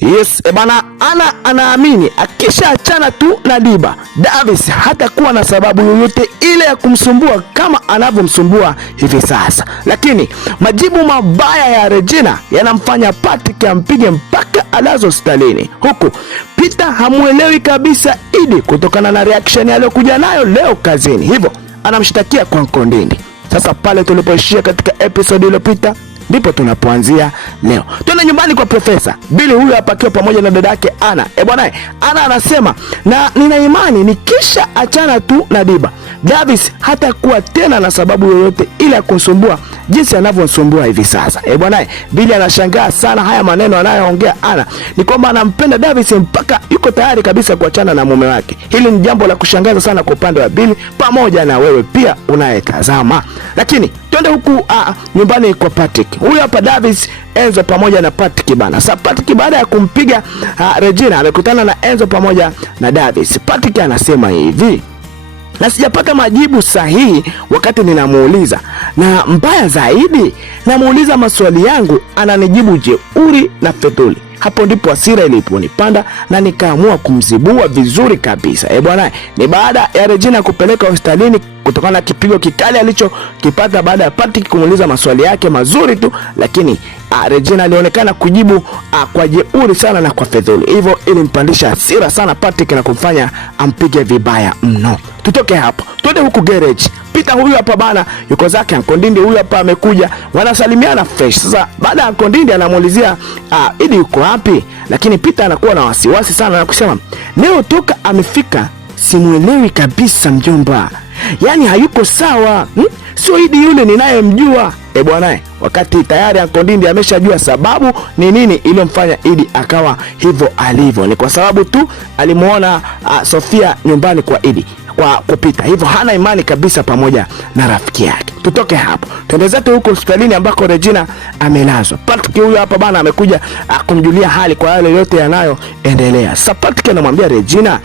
Yes, bana, anaamini akisha achana tu na Diba, Davis hatakuwa na sababu yoyote ile ya kumsumbua kama anavyomsumbua hivi sasa. Lakini majibu mabaya ya Regina yanamfanya Patrick ampige mpaka alazo hospitalini. Huku Peter hamuelewi kabisa Idi kutokana na reaction aliyokuja nayo leo kazini. Hivyo anamshtakia kwa Nkondindi. Sasa pale tulipoishia katika episode iliyopita ndipo tunapoanzia leo. Tuende nyumbani kwa Profesa Billy, huyu hapa akiwa pamoja na dadake Ana. Bwana, Ana anasema na nina imani nikisha achana tu na Diba, Davis hatakuwa tena na sababu yoyote ile ya kusumbua jinsi anavyomsumbua hivi sasa. Bwana, Billy anashangaa sana haya maneno anayoongea Ana. Ni kwamba anampenda Davis mpaka yuko tayari kabisa kuachana na mume wake. Hili ni jambo la kushangaza sana kwa upande wa Billy pamoja na wewe pia unayetazama. Lakini twende huku nyumbani kwa Patrick. Huyu hapa Davis, Enzo pamoja na Patrick bana. Sasa Patrick baada ya kumpiga Regina amekutana na Enzo pamoja na Davis. Patrick anasema hivi: na sijapata majibu sahihi wakati ninamuuliza, na mbaya zaidi namuuliza maswali yangu ananijibu jeuri na fedhuli. Hapo ndipo hasira iliponipanda na nikaamua kumzibua vizuri kabisa. Bwana, ni baada ya Regina kupeleka hospitalini kutokana na kipigo kikali alichokipata baada ya Patrick kumuuliza maswali yake mazuri tu, lakini Regina alionekana kujibu kwa jeuri sana na kwa fedhuli. Hivyo ilimpandisha hasira sana Patrick na kumfanya ampige vibaya mno. Tutoke hapo twende huku garage. Peter huyu hapa bana yuko zake Nkondindi, huyu hapa amekuja, wanasalimiana fresh. Sasa baada ya Nkondindi anamuulizia Idi yuko wapi, lakini Peter anakuwa na wasiwasi sana na kusema leo toka amefika simuelewi kabisa mjomba, yani hayuko sawa. Sio Idi yule ninayemjua. Bwana, wakati tayari Nkondindi ameshajua sababu ni nini iliyomfanya Idi akawa hivyo alivyo. Ni kwa sababu tu alimuona Sofia nyumbani kwa Idi kwa kupita, hivyo hana imani kabisa pamoja na rafiki yake. Tutoke hapo twende zetu huko hospitalini ambako Regina amelazwa. Patrick huyu hapa bana amekuja kumjulia hali kwa yale yote yanayoendelea. Sasa Patrick anamwambia Regina,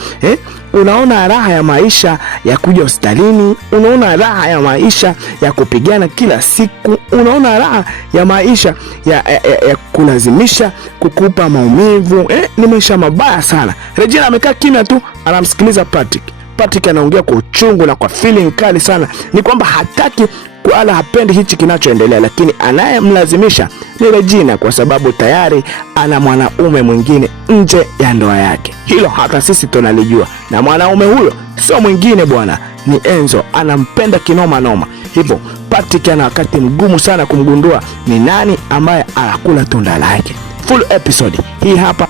unaona raha ya maisha ya kuja hospitalini? Unaona raha ya maisha ya kupigana kila siku? Unaona raha ya maisha ya kulazimisha kukupa maumivu? Ni maisha mabaya sana. Regina amekaa kimya tu anamsikiliza Patrick. Patrick anaongea kwa uchungu na kwa feeling kali sana. Ni kwamba hataki wala hapendi hichi kinachoendelea, lakini anayemlazimisha ni Regina kwa sababu tayari ana mwanaume mwingine nje ya ndoa yake. Hilo hata sisi tunalijua, na mwanaume huyo sio mwingine bwana, ni Enzo. Anampenda kinoma noma. Hivyo Patrick ana wakati mgumu sana kumgundua ni nani ambaye anakula tunda lake. Full episode hii hapa.